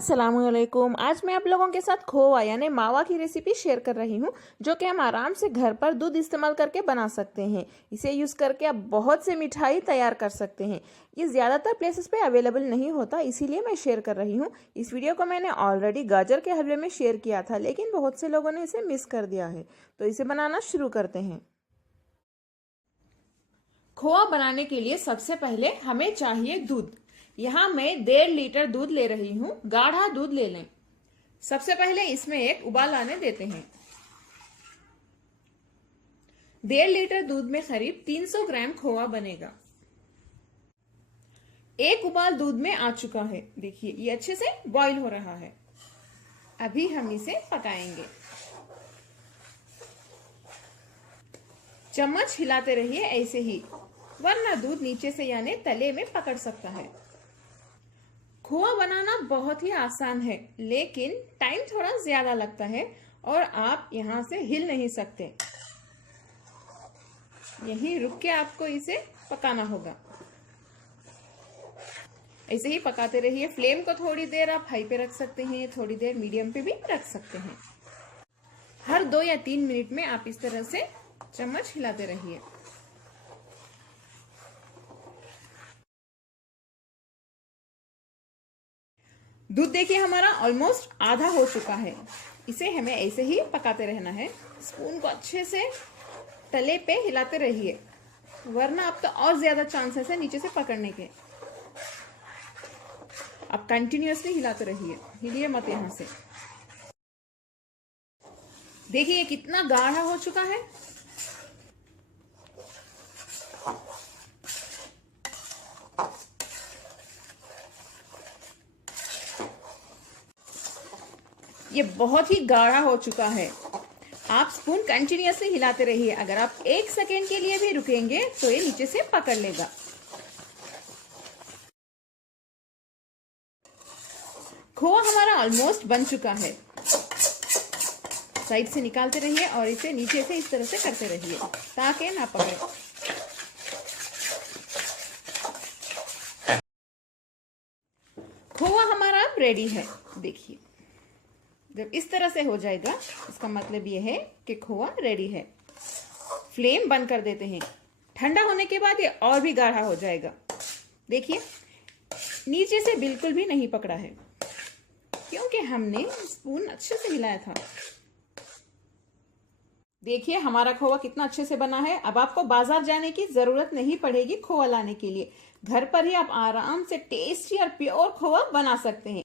अस्सलामुअलैकुम। आज मैं आप लोगों के साथ खोवा यानी मावा की रेसिपी शेयर कर रही हूँ, जो कि हम आराम से घर पर दूध इस्तेमाल करके बना सकते हैं। इसे यूज़ करके आप बहुत से मिठाई तैयार कर सकते हैं। ये ज़्यादातर प्लेसेस पे अवेलेबल नहीं होता, इसीलिए मैं शेयर कर रही हूँ। इस वीडियो को मैंने ऑलरेडी गाजर के हलवे में शेयर किया था, लेकिन बहुत से लोगों ने इसे मिस कर दिया है। तो इसे बनाना शुरू करते हैं। खोवा बनाने के लिए सबसे पहले हमें चाहिए दूध। यहाँ मैं 1.5 लीटर दूध ले रही हूँ। गाढ़ा दूध ले लें। सबसे पहले इसमें एक उबाल आने देते हैं। 1.5 लीटर दूध में करीब 300 ग्राम खोवा बनेगा। एक उबाल दूध में आ चुका है। देखिए ये अच्छे से बॉईल हो रहा है। अभी हम इसे पकाएंगे। चम्मच हिलाते रहिए ऐसे ही, वरना दूध नीचे से यानी तले में पकड़ सकता है। खोवा बनाना बहुत ही आसान है, लेकिन टाइम थोड़ा ज्यादा लगता है और आप यहाँ से हिल नहीं सकते। यहीं रुक के आपको इसे पकाना होगा। ऐसे ही पकाते रहिए। फ्लेम को थोड़ी देर आप हाई पे रख सकते हैं, थोड़ी देर मीडियम पे भी रख सकते हैं। हर 2 या 3 मिनट में आप इस तरह से चम्मच हिलाते रहिए। दूध देखिए हमारा ऑलमोस्ट आधा हो चुका है। इसे हमें ऐसे ही पकाते रहना है। स्पून को अच्छे से तले पे हिलाते रहिए, वरना आप तो और ज्यादा चांसेस है नीचे से पकड़ने के। आप कंटिन्यूअसली हिलाते रहिए, हिलिए मत यहां से। देखिए ये कितना गाढ़ा हो चुका है। ये बहुत ही गाढ़ा हो चुका है। आप स्पून कंटिन्यूअसली हिलाते रहिए। अगर आप 1 सेकेंड के लिए भी रुकेंगे तो ये नीचे से पकड़ लेगा। खोवा हमारा ऑलमोस्ट बन चुका है। साइड से निकालते रहिए और इसे नीचे से इस तरह से करते रहिए ताकि ना पकड़े। खोवा हमारा रेडी है। देखिए जब इस तरह से हो जाएगा, इसका मतलब यह है कि खोवा रेडी है। फ्लेम बंद कर देते हैं। ठंडा होने के बाद ये और भी गाढ़ा हो जाएगा। देखिए नीचे से बिल्कुल भी नहीं पकड़ा है, क्योंकि हमने स्पून अच्छे से हिलाया था। देखिए हमारा खोवा कितना अच्छे से बना है। अब आपको बाजार जाने की जरूरत नहीं पड़ेगी खोवा लाने के लिए। घर पर ही आप आराम से टेस्टी और प्योर खोवा बना सकते हैं।